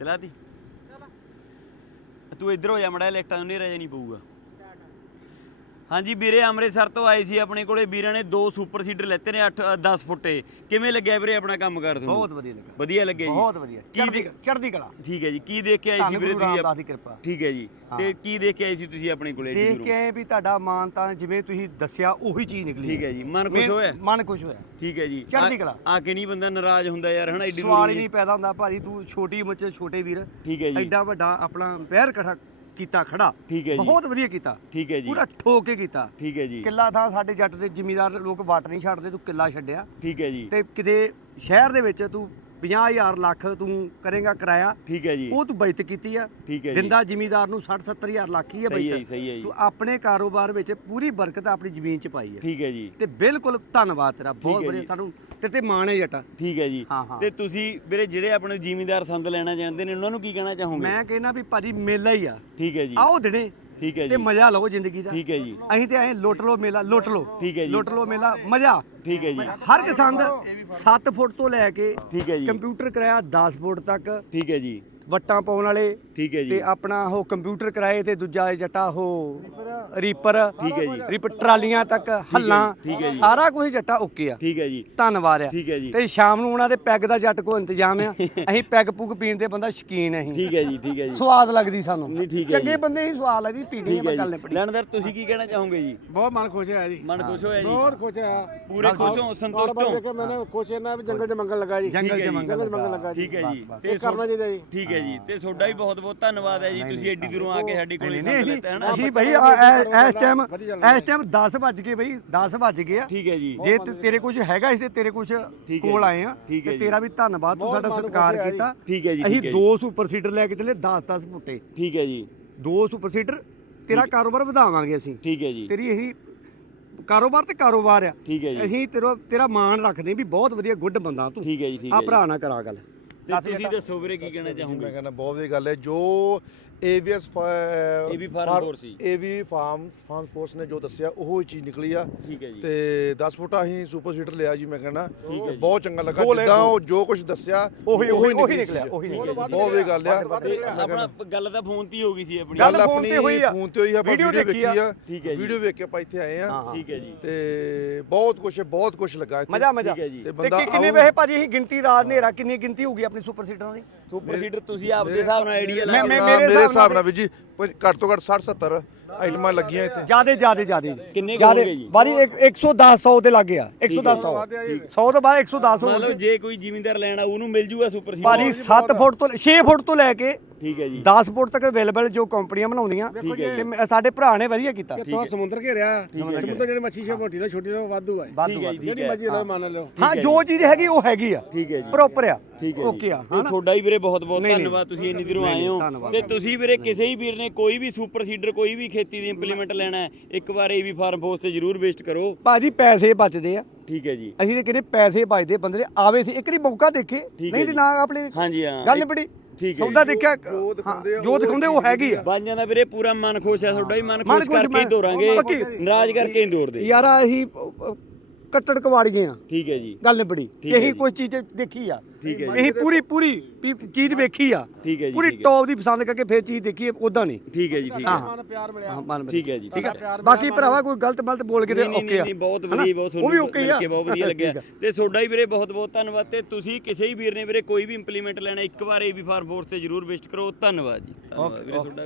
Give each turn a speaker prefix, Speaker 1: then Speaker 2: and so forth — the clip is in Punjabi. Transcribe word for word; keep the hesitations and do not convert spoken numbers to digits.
Speaker 1: ਚਲਾਤੀ ਤੂੰ ਇੱਧਰ ਹੋ ਜਾ ਮੜਾ ਲਾਈਟਾਂ ਨੂੰ ਹਨੇਰਾ ਜਿਹਾ ਨਹੀਂ ਪਊਗਾ। ਹਾਂਜੀ ਵੀਰੇ ਅੰਮ੍ਰਿਤਸਰ ਤੋਂ ਆਏ ਸੀ ਆਪਣੇ ਕੋਲੇ ਵੀਰਾਂ ਨੇ ਦੋ ਸੁਪਰ ਸੀਡਰ ਲੈਤੇ ਨੇ ਅੱਠ ਦਸ ਫੁੱਟੇ। ਕਿਵੇਂ ਲੱਗਿਆ ਵੀਰੇ ਆਪਣਾ ਕੰਮ ਕਰ ਤੁਹਾਨੂੰ?
Speaker 2: ਬਹੁਤ ਵਧੀਆ ਲੱਗਾ।
Speaker 1: ਵਧੀਆ ਲੱਗਿਆ ਜੀ
Speaker 2: ਬਹੁਤ ਵਧੀਆ ਚੜ੍ਹਦੀ ਚੜ੍ਹਦੀ ਕਲਾ।
Speaker 1: ਠੀਕ ਹੈ ਜੀ। ਕੀ ਦੇਖ ਕੇ ਆਏ ਸੀ ਵੀਰੇ ਤੁਸੀਂ?
Speaker 2: ਰਾਮਦਾਸ ਦੀ ਕਿਰਪਾ।
Speaker 1: ਠੀਕ ਹੈ ਜੀ। ਤੇ ਕੀ ਦੇਖ ਕੇ ਆਏ ਸੀ ਤੁਸੀਂ ਆਪਣੇ ਕੋਲੇ?
Speaker 2: ਦੇਖ ਕੇ ਆਏ ਵੀ ਤੁਹਾਡਾ ਮਾਨ ਤਾਂ ਜਿਵੇਂ ਤੁਸੀਂ ਦੱਸਿਆ ਉਹੀ ਚੀਜ਼ ਨਿਕਲੀ।
Speaker 1: ਠੀਕ ਹੈ ਜੀ। ਮਨ ਖੁਸ਼ ਹੋਇਆ?
Speaker 2: ਮਨ ਖੁਸ਼ ਹੋਇਆ।
Speaker 1: ਠੀਕ ਹੈ ਜੀ।
Speaker 2: ਚੜ੍ਹਦੀ ਕਲਾ।
Speaker 1: ਆ ਕੇ ਨਹੀਂ ਬੰਦਾ ਨਾਰਾਜ਼ ਹੁੰਦਾ ਯਾਰ ਹਨਾ? ਐਡੀ
Speaker 2: ਸਵਾਲ ਹੀ ਨਹੀਂ ਪੈਦਾ ਹੁੰਦਾ ਭਾਜੀ। ਤੂੰ ਛੋਟੀ ਉਮਰ 'ਚ ਛੋਟੇ ਵੀਰ
Speaker 1: ਠੀਕ ਹੈ ਜੀ
Speaker 2: ਐਡਾ ਵੱਡਾ ਆਪਣਾ ਪੈਰ ਇਕੱਠਾ ਕੀਤਾ ਖੜਾ।
Speaker 1: ਠੀਕ ਹੈ ਜੀ।
Speaker 2: ਬਹੁਤ ਵਧੀਆ ਕੀਤਾ।
Speaker 1: ਠੀਕ ਹੈ ਜੀ।
Speaker 2: ਪੂਰਾ ਠੋਕ ਕੇ ਕੀਤਾ।
Speaker 1: ਠੀਕ ਹੈ ਜੀ।
Speaker 2: ਕਿੱਲਾ ਥਾਂ ਸਾਡੇ ਜੱਟ ਦੇ ਜ਼ਿਮੀਦਾਰ ਲੋਕ ਵਟ ਨਹੀਂ ਛੱਡਦੇ, ਤੂੰ ਕਿੱਲਾ ਛੱਡਿਆ।
Speaker 1: ਠੀਕ ਹੈ ਜੀ।
Speaker 2: ਤੇ ਕਿਤੇ ਸ਼ਹਿਰ ਦੇ ਵਿੱਚ ਤੂੰ ਪੰਜਾਹ ਹਜ਼ਾਰ ਲੱਖ ਤੂੰ ਕਰੇਗਾ ਕਿਰਾਇਆ।
Speaker 1: ਠੀਕ ਹੈ ਜੀ।
Speaker 2: ਉਹ ਤੂੰ ਬਚਤ ਕੀਤੀ ਆ।
Speaker 1: ਠੀਕ ਹੈ ਜੀ।
Speaker 2: ਦਿੰਦਾ ਜ਼ਿਮੀਦਾਰ ਨੂੰ ਸੱਠ ਸੱਤਰ ਹਜ਼ਾਰ ਲੱਖ ਹੀ ਆ
Speaker 1: ਸਹੀ ਹੈ ਜੀ,
Speaker 2: ਬਚਤ।
Speaker 1: ਸਹੀ ਹੈ ਜੀ।
Speaker 2: ਤੂੰ ਆਪਣੇ ਕਾਰੋਬਾਰ ਵਿੱਚ ਪੂਰੀ ਬਰਕਤ ਆਪਣੀ ਜ਼ਮੀਨ 'ਚ ਪਾਈ ਹੈ।
Speaker 1: ਠੀਕ ਹੈ ਜੀ।
Speaker 2: ਤੇ ਬਿਲਕੁਲ ਧੰਨਵਾਦ ਤੇਰਾ। ਬਹੁਤ
Speaker 1: ਹੈ
Speaker 2: ਵਧੀਆ
Speaker 1: ਜੀ।
Speaker 2: ਸਾਨੂੰ ਤੇ ਤੇ ਮਾਣ ਹੈ ਜੱਟਾ।
Speaker 1: ਠੀਕ ਹੈ ਜੀ।
Speaker 2: ਹਾਂ, ਹਾਂ।
Speaker 1: ਤੇ ਤੁਸੀਂ ਵੀਰੇ ਜਿਹੜੇ ਆਪਣੇ ਜ਼ਿਮੀਂਦਾਰ ਸੰਦ ਲੈਣਾ ਚਾਹੁੰਦੇ ਨੇ ਉਹਨਾਂ ਨੂੰ ਕੀ ਕਹਿਣਾ ਚਾਹੋਗੇ?
Speaker 2: ਮੈਂ ਕਹਿੰਦਾ ਵੀ ਭਾਜੀ ਮੇਲਾ ਹੀ ਆ।
Speaker 1: ਠੀਕ ਹੈ ਜੀ।
Speaker 2: ਆਓ ਦਿਨੇ
Speaker 1: ਠੀਕ ਹੈ
Speaker 2: ਤੇ
Speaker 1: ਜੀ।
Speaker 2: ਮਜ਼ਾ ਲਓ ਜ਼ਿੰਦਗੀ ਦਾ।
Speaker 1: ਠੀਕ ਹੈ ਜੀ।
Speaker 2: ਅਸੀਂ ਤੇ ਐਂ ਲੁੱਟ ਲਓ ਮੇਲਾ, ਲੁੱਟ ਲਓ।
Speaker 1: ਠੀਕ ਹੈ ਜੀ।
Speaker 2: ਲੁੱਟ ਲਓ ਮੇਲਾ, ਮਜ਼ਾ।
Speaker 1: ਠੀਕ ਹੈ ਜੀ।
Speaker 2: ਹਰ ਕਿਸੰਦ ਸੱਤ ਫੁੱਟ ਤੋਂ ਲੈ ਕੇ
Speaker 1: ਠੀਕ ਹੈ ਜੀ।
Speaker 2: ਕੰਪਿਊਟਰ ਕਰਾਇਆ ਦਸ ਫੁੱਟ ਤੱਕ।
Speaker 1: ਠੀਕ ਹੈ ਜੀ।
Speaker 2: ਵੱਟਾਂ ਪਾਉਣ ਵਾਲੇ
Speaker 1: ਠੀਕ ਹੈ ਜੀ।
Speaker 2: ਤੇ ਆਪਣਾ ਉਹ ਕੰਪਿਊਟਰ ਕਰਾਏ ਤੇ ਦੂਜਾ ਜੱਟਾ ਉਹ ਰੀਪਰ।
Speaker 1: ਠੀਕ ਹੈ ਜੀ।
Speaker 2: ਰੀਪਰ ਟਰਾਲੀਆਂ ਤੱਕ ਹੱਲਾਂ।
Speaker 1: ਠੀਕ ਹੈ ਜੀ।
Speaker 2: ਸਾਰਾ ਕੁਝ ਜੱਟਾ ਓਕੇ ਆ।
Speaker 1: ਠੀਕ ਹੈ ਜੀ।
Speaker 2: ਧੰਨਵਾਦ ਆ।
Speaker 1: ਠੀਕ ਹੈ ਜੀ।
Speaker 2: ਤੇ ਸ਼ਾਮ ਨੂੰ ਉਹਨਾਂ ਦੇ ਪੈਗ ਦਾ ਜੱਟ ਕੋ ਇੰਤਜ਼ਾਮ ਆ। ਅਸੀਂ ਪੈਗ ਪੁਗ ਪੀਣ ਦੇ ਬੰਦਾ ਸ਼ਕੀਨ ਅਸੀਂ।
Speaker 1: ਠੀਕ ਹੈ ਜੀ। ਠੀਕ ਹੈ ਜੀ।
Speaker 2: ਸਵਾਦ ਲੱਗਦੀ ਸਾਨੂੰ।
Speaker 1: ਨਹੀਂ, ਠੀਕ ਹੈ
Speaker 2: ਚੰਗੇ
Speaker 1: ਜੀ।
Speaker 2: ਬੰਦੇ ਹੀ ਸਵਾਦ ਲੱਗਦੀ ਪੀਣੀ
Speaker 1: ਠੀਕ
Speaker 2: ਆ
Speaker 1: ਹੈ
Speaker 2: ਗੱਲ
Speaker 1: ਜੀ।
Speaker 2: ਨਹੀਂ ਪੜੀ।
Speaker 1: ਲੈਣਦਾਰ ਤੁਸੀਂ ਕੀ ਕਹਿਣਾ ਚਾਹੋਗੇ ਜੀ?
Speaker 3: ਬਹੁਤ ਮਨ ਖੁਸ਼ ਹੋਇਆ ਜੀ।
Speaker 1: ਮਨ ਖੁਸ਼ ਹੋਇਆ ਜੀ?
Speaker 3: ਬਹੁਤ ਖੁਸ਼ ਹੋਇਆ।
Speaker 1: ਪੂਰੇ ਖੁਸ਼ ਹੋ, ਸੰਤੁਸ਼ਟ
Speaker 3: ਕਾਰੋਬਾਰ
Speaker 1: ਹੋ?
Speaker 3: ਦੇਖ ਕੇ ਮੈਨੇ ਖੁਸ਼ ਇਹਨਾਂ ਵੀ ਜੰਗਲ 'ਚ ਮੰਗਲ ਲੱਗਾ ਜੀ।
Speaker 2: ਜੰਗਲ 'ਚ ਮੰਗਲ
Speaker 3: ਜੰਗਲ 'ਚ ਮੰਗਲ ਲੱਗਾ ਜੀ।
Speaker 1: ਠੀਕ ਹੈ ਜੀ।
Speaker 3: ਇਹ ਕਰਨਾ ਚਾਹੀਦਾ ਜੀ।
Speaker 1: ਠੀਕ ਹੈ ਜੀ। ਤੇ ਤੁਹਾਡਾ ਵੀ ਬਹੁਤ ਬਹੁਤ ਧੰਨਵਾਦ ਹੈ ਜੀ। ਤੁਸੀਂ ਐਡੀ ਦੂਰੋਂ ਆ ਕੇ ਸਾਡੀ ਕੋਲੇ ਸੰਦ
Speaker 2: ਨਹੀਂ
Speaker 1: ਲੈਤਾ ਹੈ ਨਾ?
Speaker 2: ਅਸੀਂ ਬਈ ਇਸ ਟਾਈਮ ਇਸ ਟਾਈਮ ਦਸ ਵੱਜ ਗਏ ਬਈ ਦਸ ਵੱਜ ਗਏ ਆ।
Speaker 1: ਠੀਕ ਹੈ ਜੀ।
Speaker 2: ਜੇ ਤੇ- ਤੇਰੇ ਕੁਝ ਹੈਗਾ ਸੀ ਤੇ ਤੇਰੇ ਕੁਝ
Speaker 1: ਠੀਕ ਹੈ
Speaker 2: ਕੋਲ
Speaker 1: ਜੀ।
Speaker 2: ਆਏ ਆ।
Speaker 1: ਠੀਕ ਹੈ
Speaker 2: ਤੇ
Speaker 1: ਜੀ।
Speaker 2: ਤੇਰਾ ਵੀ ਧੰਨਵਾਦ। ਤੂੰ
Speaker 3: ਬਹੁਤ
Speaker 2: ਸਾਡਾ
Speaker 3: ਮਨ
Speaker 2: ਸਤਿਕਾਰ
Speaker 3: ਖੁਸ਼ ਹੋਇਆ
Speaker 2: ਕੀਤਾ।
Speaker 1: ਠੀਕ ਹੈ ਜੀ।
Speaker 2: ਅਸੀਂ
Speaker 1: ਠੀਕ ਹੈ ਜੀ।
Speaker 2: ਦੋ ਸੁਪਰ ਸੀਡਰ ਲੈ ਕੇ ਚੱਲੇ ਦਸ ਦਸ ਫੁੱਟੇ।
Speaker 1: ਠੀਕ ਹੈ ਜੀ।
Speaker 2: ਦੋ ਸੁਪਰ ਸੀਡਰ ਤੇਰਾ ਕਾਰੋਬਾਰ ਵਧਾਵਾਂਗੇ ਅਸੀਂ।
Speaker 1: ਠੀਕ ਹੈ ਜੀ।
Speaker 2: ਤੇਰੀ ਇਹੀ ਕਾਰੋਬਾਰ ਤੇ ਕਾਰੋਬਾਰ ਆ।
Speaker 1: ਠੀਕ ਹੈ ਜੀ।
Speaker 2: ਅਸੀਂ ਤੇਰਾ ਤੇਰਾ ਮਾਣ ਰੱਖਦੇ ਵੀ ਬਹੁਤ ਵਧੀਆ ਗੁੱਡ ਬੰਦਾ ਤੂੰ।
Speaker 1: ਠੀਕ ਹੈ ਜੀ। ਠੀਕ
Speaker 2: ਆ
Speaker 1: ਹੈ ਜੀ।
Speaker 2: ਭਰਾ ਨਾ ਕਰਾ ਗੱਲ।
Speaker 1: ਤੇ ਤੁਸੀਂ ਦੱਸੋ ਵੀਰੇ ਕੀ ਕਹਿਣਾ ਚਾਹੋਗੇ?
Speaker 4: ਮੈਂ ਕਹਿੰਦਾ ਬਹੁਤ ਵਧੀਆ ਗੱਲ ਹੈ ਜੋ ਏਵੀਐਸ
Speaker 1: ਏਵੀ ਫਾਰਮ ਫੋਰਸ ਸੀ।
Speaker 4: ਏਵੀ ਫਾਰਮ ਫਾਰਮ ਫੋਰਸ ਨੇ ਜੋ ਦੱਸਿਆ ਉਹ ਹੀ ਚੀਜ਼ ਨਿਕਲੀ ਆ।
Speaker 1: ਠੀਕ ਹੈ ਜੀ।
Speaker 4: ਤੇ ਦਸ ਫੁੱਟਾ ਅਸੀਂ ਸੁਪਰ ਸੀਟਰ ਲਿਆ ਜੀ। ਮੈਂ ਕਹਿੰਦਾ
Speaker 1: ਠੀਕ ਹੈ ਜੀ।
Speaker 4: ਬਹੁਤ ਚੰਗਾ ਲੱਗਾ
Speaker 2: ਦੋ ਲੈ
Speaker 4: ਜਿੱਦਾਂ
Speaker 2: ਦੋ।
Speaker 4: ਉਹ ਜੋ ਕੁਝ ਦੱਸਿਆ
Speaker 2: ਉਹੀ ਉਹੀ ਉਹੀ
Speaker 4: ਨਿਕਲੀ
Speaker 2: ਨਿਕਲਿਆ
Speaker 4: ਚੀਜ਼।
Speaker 2: ਉਹੀ
Speaker 1: ਠੀਕ ਹੈ
Speaker 2: ਨਿਕਲਿਆ।
Speaker 1: ਜੀ।
Speaker 4: ਬਹੁਤ ਵਧੀਆ ਗੱਲ ਆ।
Speaker 1: ਤੇ ਆਪਣਾ ਗੱਲ ਤਾਂ ਫੋਨ ਤੇ ਹੀ ਹੋ ਗਈ ਸੀ ਆਪਣੀ।
Speaker 2: ਗੱਲ
Speaker 4: ਗੱਲ
Speaker 2: ਫੋਨ
Speaker 4: ਆਪਣੀ
Speaker 2: ਤੇ ਹੋਈ ਆ।
Speaker 4: ਫੋਨ ਤੇ ਹੋਈ ਆ। ਆਪਾਂ
Speaker 2: ਵੀਡੀਓ
Speaker 4: ਵੀਡੀਓ
Speaker 2: ਦੇਖੀ
Speaker 4: ਵੇਖੀ
Speaker 2: ਆ।
Speaker 4: ਆ।
Speaker 1: ਠੀਕ ਹੈ ਜੀ।
Speaker 4: ਵੀਡੀਓ ਵੇਖ ਕੇ ਆਪਾਂ ਇੱਥੇ ਆਏ ਆ।
Speaker 1: ਠੀਕ ਹੈ ਜੀ।
Speaker 4: ਤੇ ਬਹੁਤ ਕੁਝ ਬਹੁਤ ਕੁਝ ਲੱਗਾ ਇੱਥੇ।
Speaker 2: ਮਜ਼ਾ ਮਜ਼ਾ।
Speaker 1: ਠੀਕ ਹੈ ਜੀ।
Speaker 4: ਤੇ
Speaker 2: ਤੇ
Speaker 4: ਬੰਦਾ
Speaker 2: ਕਿ- ਕਿੰਨੇ
Speaker 4: ਆਊ-
Speaker 2: ਵੇਹੇ ਭਾਜੀ ਅਸੀਂ ਗਿਣਤੀ ਰਾਤ ਹਨੇਰਾ ਕਿੰਨੀ ਗਿਣਤੀ ਹੋਊਗੀ ਆਪਣੀ ਸੁਪਰ ਸੀਡਰਾਂ ਦੀ?
Speaker 1: ਸੁਪਰ ਸੀਡਰ ਤੁਸੀਂ ਆਪਦੇ ਹਿਸਾਬ ਨਾਲ ਆਈਡੀਆ ਲਾ
Speaker 2: ਮੈਂ-
Speaker 1: ਕੇ
Speaker 2: ਮੈਂ-
Speaker 4: ਮੇਰੇ
Speaker 2: ਮੇਰੇ
Speaker 4: ਹਿਸਾਬ ਨਾਲ ਵੀ ਜੀ ਕੋਈ ਘੱਟ ਤੋਂ ਘੱਟ ਸੱਠ ਸੱਤਰ ਆਈਟਮਾਂ ਲੱਗੀਆਂ ਇੱਥੇ।
Speaker 2: ਜਿਆਦੇ ਜਿਆਦੇ ਜਿਆਦੇ
Speaker 1: ਕਿੰਨੇ ਕੁ
Speaker 2: ਜਿਆਦੇ
Speaker 1: ਹੋਣਗੇ ਜੀ?
Speaker 2: ਬਾਰੀ ਇੱਕ ਸੌ ਦਸ ਸੌ ਦੇ ਲੱਗੇ ਆ। ਇੱਕ ਸੌ ਦਸ ਸੌ ਸੌ ਤੋਂ ਬਾਅਦ ਇੱਕ ਸੌ ਦਸ
Speaker 1: ਮੰਨ ਲਓ
Speaker 2: ਹੋ
Speaker 1: ਜੇ ਕੋਈ ਜ਼ਿਮੀਂਦਾਰ ਲੈਣਾ ਉਹਨੂੰ ਮਿਲ ਜੂਗਾ ਸੁਪਰ ਸੀਡਰ?
Speaker 2: ਭਾਜੀ ਸੱਤ ਫੁੱਟ ਤੋਂ ਛੇ ਫੁੱਟ ਤੋਂ ਲੈ ਕੇ
Speaker 1: ਠੀਕ ਹੈ ਜੀ।
Speaker 2: ਦਸ ਫੁੱਟ ਤੱਕ ਅਵੇਲੇਬਲ ਜੋ ਕੰਪਨੀਆਂ ਬਣਾਉਂਦੀਆਂ।
Speaker 1: ਠੀਕ ਹੈ
Speaker 2: ਤੇ ਮੈਂ- ਸਾਡੇ ਭਰਾ ਨੇ ਵਧੀਆ ਕੀਤਾ।
Speaker 3: ਤੋਂ ਸਮੁੰਦਰ ਘੇਰਿਆ। ਸਮੁੰਦਰ ਜਿਹੜੇ ਮੱਛੀ ਛੇ ਮੋਟੀ ਨਾਲ ਛੋਟੀ ਨਾਲ ਵਾਧੂ ਆ।
Speaker 2: ਵੱਧ
Speaker 1: ਠੀਕ ਹੈ ਜੀ। ਠੀਕ
Speaker 3: ਜਿਹੜੀ
Speaker 1: ਹੈ।
Speaker 3: ਮਰਜ਼ੀ ਨਾਲ ਮੰਨ ਲਓ।
Speaker 2: ਹਾਂ ਜੋ ਚੀਜ਼ ਹੈਗੀ ਉਹ ਹੈਗੀ ਆ।
Speaker 1: ਠੀਕ ਹੈ ਜੀ।
Speaker 2: ਪ੍ਰੋਪਰ ਆ।
Speaker 1: ਠੀਕ ਹੈ
Speaker 2: ਓਕੇ
Speaker 1: ਜੀ।
Speaker 2: ਆ
Speaker 1: ਤੇ ਤੁਹਾਡਾ ਵੀ ਵੀਰੇ ਬਹੁਤ ਬਹੁਤ
Speaker 2: ਨਹੀਂ, ਨਹੀਂ।
Speaker 1: ਧੰਨਵਾਦ। ਤੁਸੀਂ ਇੰਨੀ ਦੂਰੋਂ ਆਏ ਹੋ।
Speaker 2: ਧੰਨਵਾਦ।
Speaker 1: ਤੇ ਤੁਸੀਂ ਵੀਰੇ ਕਿਸੇ ਹੀ ਵੀਰ ਨੇ ਕੋਈ ਵੀ ਸੁਪਰ ਸੀਡਰ ਕੋਈ ਵੀ ਖੇਤੀ ਦੀ ਇੰਪਲੀਮੈਂਟ ਲੈਣਾ ਹੈ, ਇੱਕ ਵਾਰ ਏਵੀ ਫਾਰਮ ਫੋਰਸ ਤੇ ਜ਼ਰੂਰ ਵਿਜ਼ਿਟ ਕਰੋ।
Speaker 2: ਭਾਜੀ ਪੈਸੇ ਬਚਦੇ ਆ।
Speaker 1: ਠੀਕ ਹੈ ਜੀ।
Speaker 2: ਅਸੀਂ ਤੇ ਕਿਹੜੇ ਪੈਸੇ ਬਚਦੇ ਬੰਦੇ ਦੇ ਆਵੇ ਸੀ ਇੱਕ ਵਾਰੀ ਮੌਕਾ ਦੇਖੇ।
Speaker 1: ਠੀਕ ਹੈ
Speaker 2: ਨਹੀਂ ਤੇ
Speaker 1: ਜੀ।
Speaker 2: ਨਾ ਆਪਣੇ
Speaker 1: ਹਾਂਜੀ ਹਾਂ।
Speaker 2: ਗੱਲ ਬੜੀ
Speaker 1: ਠੀਕ ਹੈ
Speaker 2: ਸੌਦਾ
Speaker 1: ਜੀ।
Speaker 2: ਦੇਖਿਆ
Speaker 4: ਜੋ ਦਿਖਾਉਂਦੇ ਆ,
Speaker 2: ਹਾਂ, ਜੋ ਦਿਖਾਉਂਦੇ ਉਹ ਹੈਗੀ ਆ।
Speaker 1: ਬਣ ਜਾਂਦਾ ਵੀਰੇ ਪੂਰਾ ਮਨ ਖੁਸ਼ ਹੈ ਤੁਹਾਡਾ ਵੀ ਮਨ
Speaker 2: ਮਨ
Speaker 1: ਖੁਸ਼
Speaker 2: ਖੁਸ਼
Speaker 1: ਕਰਕੇ ਹੀ
Speaker 2: ਮੈਂ-
Speaker 1: ਦੋਰਾਂਗੇ।
Speaker 2: ਬਾਕੀ-
Speaker 1: ਨਾਰਾਜ਼ ਕਰਕੇ ਹੀ ਦੋਰਦੇ।
Speaker 2: ਯਾਰ ਅਸੀਂ ਅਹ, ਕੱਟੜ ਕਵਾੜੀਏ ਆ।
Speaker 1: ਠੀਕ ਹੈ ਜੀ।
Speaker 2: ਗੱਲ ਬੜੀ
Speaker 1: ਠੀਕ ਹੈ
Speaker 2: ਇਹੀ
Speaker 1: ਜੀ।
Speaker 2: ਕੋਈ ਚੀਜ਼ ਦੇਖੀ ਆ।
Speaker 1: ਠੀਕ ਹੈ ਜੀ।
Speaker 2: ਇਹੀ ਪੂਰੀ ਪੂਰੀ ਵੀ ਚੀਜ਼ ਵੇਖੀ ਆ।
Speaker 1: ਠੀਕ ਹੈ ਜੀ।
Speaker 2: ਪੂਰੀ
Speaker 1: ਠੀਕ ਹੈ।
Speaker 2: ਟੌਪ ਦੀ ਪਸੰਦ ਕਰਕੇ ਫੇਰ ਚੀਜ਼ ਦੇਖੀ ਉਦਾਂ ਨਹੀਂ।
Speaker 1: ਠੀਕ ਹੈ ਜੀ। ਠੀਕ ਹੈ।
Speaker 2: ਹਾਂ
Speaker 3: ਮਨ ਪਿਆਰ ਮਿਲਿਆ।
Speaker 2: ਹਾਂ, ਮਨ
Speaker 1: ਠੀਕ ਹੈ ਜੀ।
Speaker 2: ਠੀਕ ਹੈ। ਬਾਕੀ ਭਰਾਵਾ ਕੋਈ ਗਲਤ ਮਲਤ ਬੋਲ ਕੇ ਤੇ
Speaker 1: ਨਹੀਂ,
Speaker 2: ਓਕੇ ਆ।
Speaker 1: ਨਹੀਂ, ਬਹੁਤ
Speaker 2: ਹਨਾ?
Speaker 1: ਵਧੀਆ ਬਹੁਤ
Speaker 2: ਉਹ ਵੀ
Speaker 1: ਤੁਹਾਨੂੰ
Speaker 2: ਓਕੇ
Speaker 1: ਮਿਲ
Speaker 2: ਆ।
Speaker 1: ਕੇ ਬਹੁਤ ਵਧੀਆ ਲੱਗਿਆ।
Speaker 2: ਠੀਕ ਆ।
Speaker 1: ਤੇ ਤੁਹਾਡਾ ਹੀ ਵੀਰੇ ਬਹੁਤ ਬਹੁਤ ਧੰਨਵਾਦ। ਤੇ ਤੁਸੀਂ ਕਿਸੇ ਹੀ ਵੀਰ ਨੇ ਵੀਰੇ ਕੋਈ ਵੀ ਇੰਪਲੀਮੈਂਟ ਲੈਣਾ ਇੱਕ ਵਾਰ ਏਵੀ ਫਾਰਮ ਫੋਰਸ ਤੇ ਜ਼ਰੂਰ ਵਿਜ਼ਿਟ ਕਰੋ। ਧੰਨਵਾਦ ਜੀ। ਧੰਨਵਾਦ ਵੀਰੇ ਤੁਹਾਡਾ।